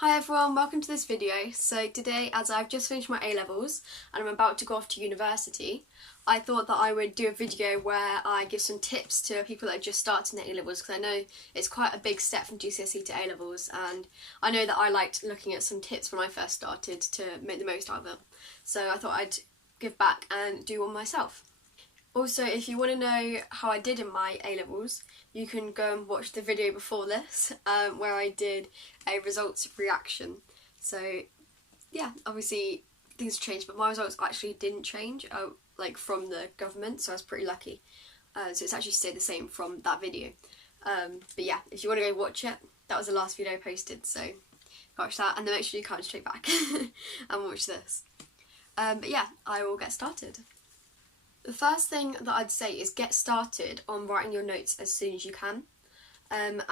Hi everyone, welcome to this video. So today, as I've just finished my A-levels and I'm about to go off to university, I thought that I would do a video where I give some tips to people that are just starting their A-levels, because I know it's quite a big step from GCSE to A-levels, and I know that I liked looking at some tips when I first started to make the most out of them. So I thought I'd give back and do one myself. Also, if you want to know how I did in my A-levels, you can go and watch the video before this, where I did a results reaction. So, yeah, obviously things changed, but my results actually didn't change, from the government, so I was pretty lucky. So it's actually stayed the same from that video. But yeah, if you want to go watch it, that was the last video I posted, so watch that, and then make sure you come straight back and watch this. But yeah, I will get started. The first thing that I'd say is get started on writing your notes as soon as you can, and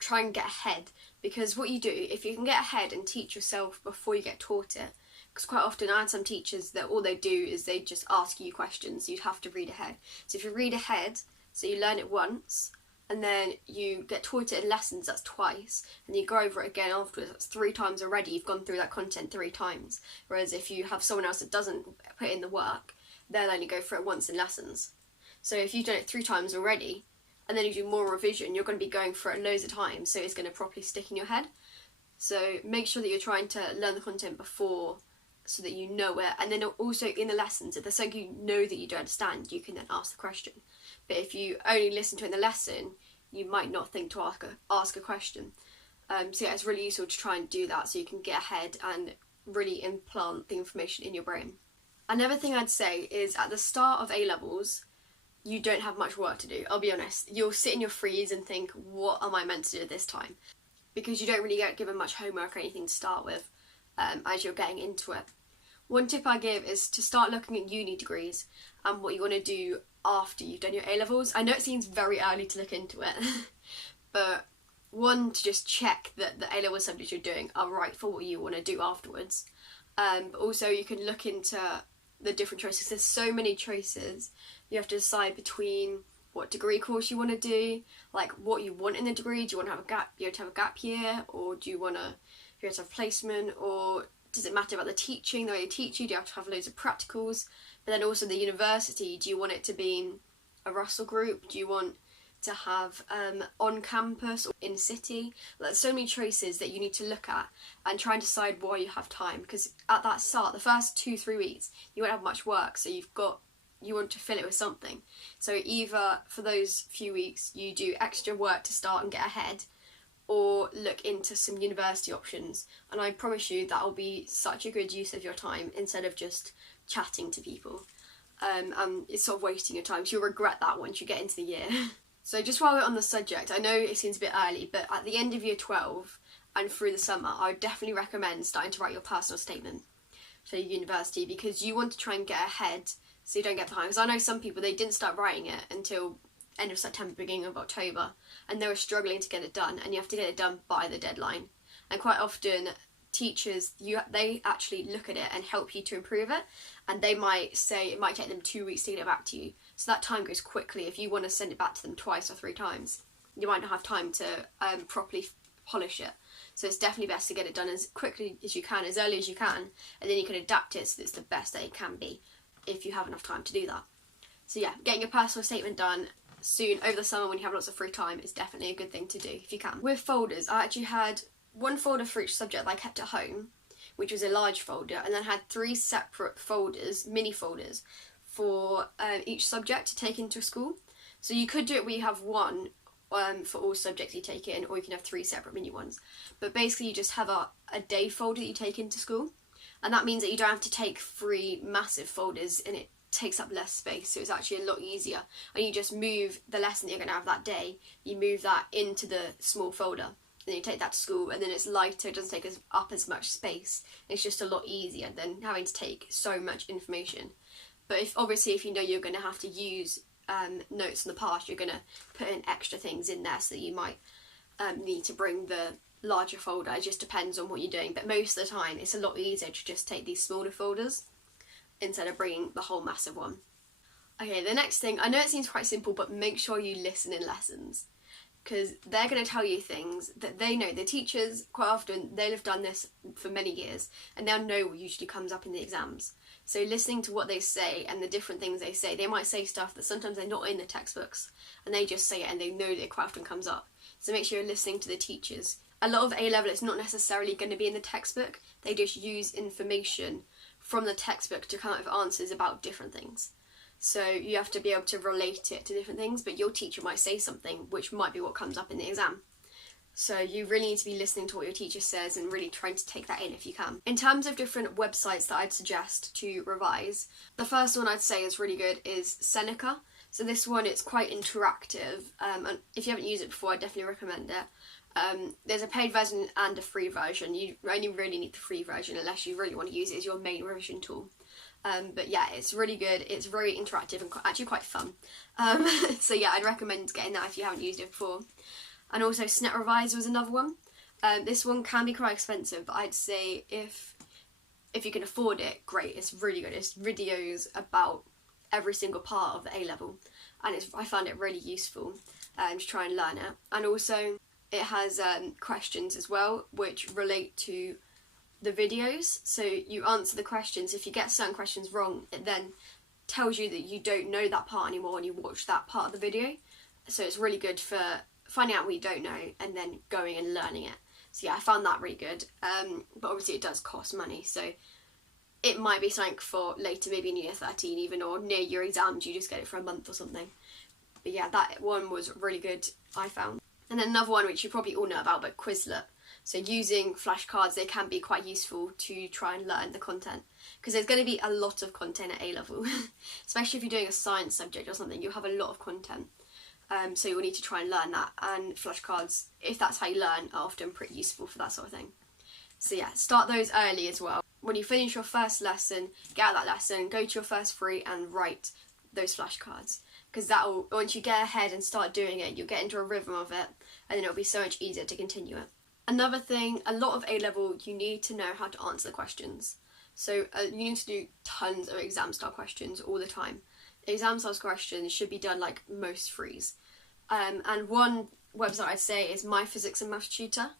try and get ahead, because what you do, if you can get ahead and teach yourself before you get taught it, because quite often I had some teachers that all they do is they just ask you questions, you'd have to read ahead. So if you read ahead, so you learn it once, and then you get taught it in lessons, that's twice, and you go over it again afterwards, that's 3 times already, you've gone through that content 3 times. Whereas if you have someone else that doesn't put in the work, they'll only go through it once in lessons. So if you've done it 3 times already, and then you do more revision, you're going to be going through it loads of times, so it's going to properly stick in your head. So make sure that you're trying to learn the content before, so that you know it, and then also in the lessons, if there's something you know that you don't understand, you can then ask the question. But if you only listen to it in the lesson, you might not think to ask a question. So yeah, it's really useful to try and do that, so you can get ahead and really implant the information in your brain. Another thing I'd say is at the start of A-levels, you don't have much work to do, I'll be honest. You'll sit in your freeze and think, what am I meant to do this time? Because you don't really get given much homework or anything to start with as you're getting into it. One tip I give is to start looking at uni degrees and what you want to do after you've done your A-levels. I know it seems very early to look into it, but one, to just check that the A-level subjects you're doing are right for what you want to do afterwards. But also you can look into the different choices. There's so many choices. You have to decide between what degree course you want to do, like what you want in the degree. Do you want to have a gap year, or do you want to have placement, or does it matter about the teaching, the way they teach you? Do you have to have loads of practicals? But then also the university, do you want it to be a Russell group? Do you want to have on campus or in city? There's so many choices that you need to look at and try and decide why you have time, because at that start, the first 2-3 weeks, you won't have much work, so you want to fill it with something. So either for those few weeks you do extra work to start and get ahead, or look into some university options, and I promise you that'll be such a good use of your time instead of just chatting to people. It's sort of wasting your time, so you'll regret that once you get into the year. So just while we're on the subject, I know it seems a bit early, but at the end of year 12 and through the summer, I would definitely recommend starting to write your personal statement for university, because you want to try and get ahead so you don't get behind. Because I know some people, they didn't start writing it until end of September, beginning of October, and they were struggling to get it done, and you have to get it done by the deadline. And quite often teachers, they actually look at it and help you to improve it, and they might say it might take them 2 weeks to get it back to you, so that time goes quickly. If you want to send it back to them 2 or 3 times, you might not have time to properly polish it. So it's definitely best to get it done as quickly as you can, as early as you can, and then you can adapt it so that it's the best that it can be if you have enough time to do that. So yeah, getting your personal statement done soon over the summer when you have lots of free time is definitely a good thing to do if you can. With folders, I actually had one folder for each subject that I kept at home, which was a large folder, and then had 3 separate folders, mini folders, for each subject to take into school. So you could do it where you have one for all subjects you take in, or you can have 3 separate mini ones. But basically you just have a day folder that you take into school, and that means that you don't have to take 3 massive folders, and it takes up less space, so it's actually a lot easier. And you just move the lesson that you're going to have that day, you move that into the small folder, and then you take that to school, and then it's lighter, it doesn't take up as much space. It's just a lot easier than having to take so much information. But if you know you're going to have to use notes in the past, you're going to put in extra things in there, so you might need to bring the larger folder. It just depends on what you're doing, but most of the time it's a lot easier to just take these smaller folders instead of bringing the whole massive one. Okay, the next thing, I know it seems quite simple, but make sure you listen in lessons, because they're going to tell you things that they know. The teachers, quite often, they'll have done this for many years, and they'll know what usually comes up in the exams. So listening to what they say and the different things they say, they might say stuff that sometimes they're not in the textbooks, and they just say it and they know that it quite often comes up. So make sure you're listening to the teachers. A lot of A-level, it's not necessarily going to be in the textbook. They just use information from the textbook to come up with answers about different things. So you have to be able to relate it to different things, but your teacher might say something which might be what comes up in the exam. So you really need to be listening to what your teacher says and really trying to take that in if you can. In terms of different websites that I'd suggest to revise, the first one I'd say is really good is Seneca. So this one, it's quite interactive, and if you haven't used it before, I definitely recommend it. There's a paid version and a free version. You only really need the free version unless you really want to use it as your main revision tool. But yeah, it's really good. It's very interactive and actually quite fun. So yeah, I'd recommend getting that if you haven't used it before. And also SnetRevise was another one. This one can be quite expensive, but I'd say if you can afford it, great. It's really good. It's videos about every single part of the A-level, and I found it really useful to try and learn it. And also it has questions as well which relate to the videos, so you answer the questions. If you get certain questions wrong, it then tells you that you don't know that part anymore when you watch that part of the video. So it's really good for finding out what you don't know and then going and learning it. So yeah, I found that really good, but obviously it does cost money, so it might be something for later, maybe in year 13 even, or near your exams you just get it for a month or something. But yeah, that one was really good, I found. And then another one which you probably all know about, but Quizlet. So using flashcards, they can be quite useful to try and learn the content, because there's going to be a lot of content at A-level, especially if you're doing a science subject or something. You'll have a lot of content, so you'll need to try and learn that, and flashcards, if that's how you learn, are often pretty useful for that sort of thing. So yeah, start those early as well. When you finish your first lesson, get out that lesson, go to your first free and write those flashcards, because that'll, once you get ahead and start doing it, you'll get into a rhythm of it, and then it'll be so much easier to continue it. Another thing, a lot of A-level, you need to know how to answer the questions. So you need to do tons of exam style questions all the time. Exam style questions should be done like most frees. And one website I'd say is My Physics and Maths Tutor.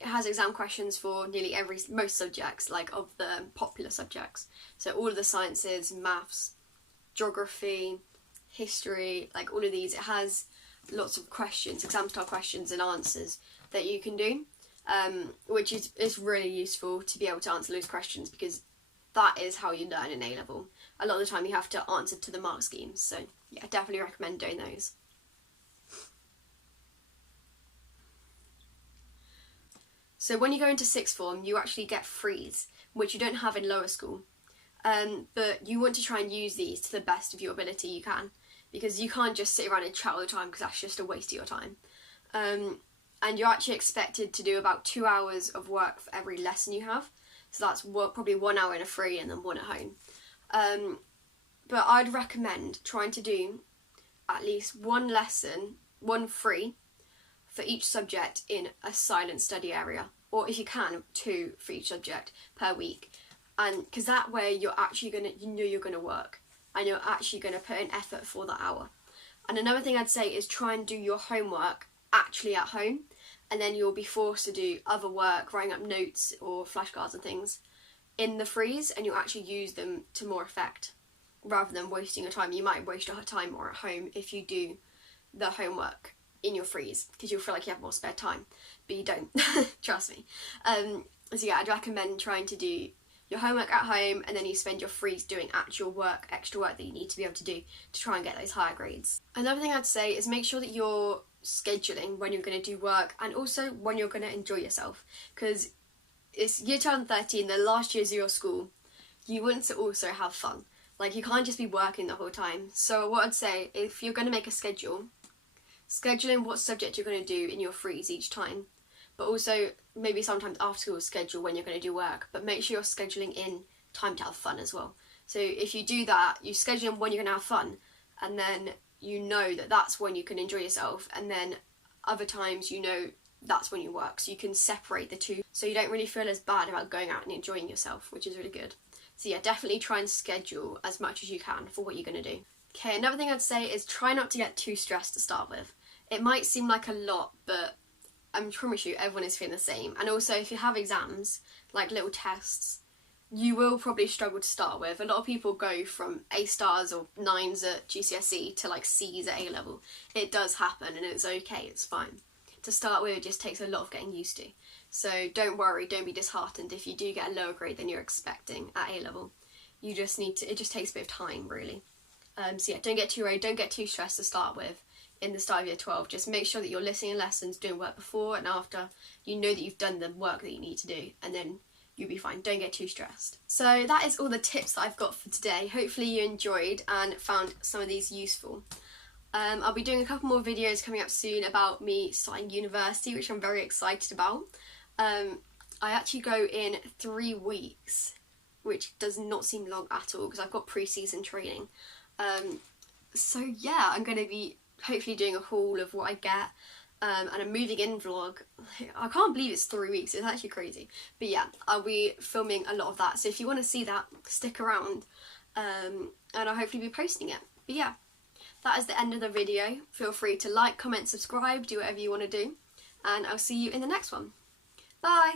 It has exam questions for nearly most subjects, like of the popular subjects. So all of the sciences, maths, geography, history, like all of these, it has lots of questions, exam style questions and answers that you can do. Which is really useful to be able to answer those questions, because that is how you learn in A-level. A lot of the time you have to answer to the mark schemes, so yeah, I definitely recommend doing those. So when you go into sixth form, you actually get frees, which you don't have in lower school. But you want to try and use these to the best of your ability you can, because you can't just sit around and chat all the time, because that's just a waste of your time. And you're actually expected to do about 2 hours of work for every lesson you have. So that's probably 1 hour in a free and then one at home. But I'd recommend trying to do at least one lesson, one free, for each subject in a silent study area. Or if you can, 2 for each subject per week. And because that way you're actually you're gonna work, and you're actually gonna put in effort for that hour. And another thing I'd say is try and do your homework actually at home, and then you'll be forced to do other work, writing up notes or flashcards and things in the frees, and you'll actually use them to more effect rather than wasting your time. You might waste your time more at home if you do the homework in your frees, because you'll feel like you have more spare time, but you don't. Trust me. So yeah, I'd recommend trying to do your homework at home, and then you spend your frees doing actual work, extra work that you need to be able to do to try and get those higher grades. Another thing I'd say is make sure that you're scheduling when you're going to do work, and also when you're going to enjoy yourself, because it's year 13, the last years of your school. You want to also have fun. Like, you can't just be working the whole time. So what I'd say, if you're going to make a schedule, scheduling what subject you're going to do in your frees each time, but also maybe sometimes after school schedule when you're going to do work, but make sure you're scheduling in time to have fun as well. So if you do that, you schedule in when you're going to have fun, and then you know that that's when you can enjoy yourself, and then other times you know that's when you work, so you can separate the two, so you don't really feel as bad about going out and enjoying yourself, which is really good. So yeah, definitely try and schedule as much as you can for what you're going to do. Okay, another thing I'd say is try not to get too stressed to start with. It might seem like a lot, but I promise you everyone is feeling the same. And also if you have exams, like little tests, you will probably struggle to start with. A lot of people go from A stars or 9s at GCSE to like C's at A level. It does happen and it's okay, it's fine. To start with, it just takes a lot of getting used to. So don't worry, don't be disheartened if you do get a lower grade than you're expecting at A level. You just need to, it just takes a bit of time really. So yeah, don't get too worried, don't get too stressed to start with in the start of year 12. Just make sure that you're listening to lessons, doing work before and after. You know that you've done the work that you need to do, and then you'll be fine. Don't get too stressed. So that is all the tips that I've got for today. Hopefully you enjoyed and found some of these useful. I'll be doing a couple more videos coming up soon about me starting university, which I'm very excited about. I actually go in 3 weeks, which does not seem long at all because I've got pre-season training. So yeah, I'm going to be hopefully doing a haul of what I get. And a moving in vlog. I can't believe it's 3 weeks, it's actually crazy. But yeah, I'll be filming a lot of that, so if you want to see that, stick around, and I'll hopefully be posting it. But yeah, that is the end of the video. Feel free to like, comment, subscribe, do whatever you want to do, and I'll see you in the next one. Bye!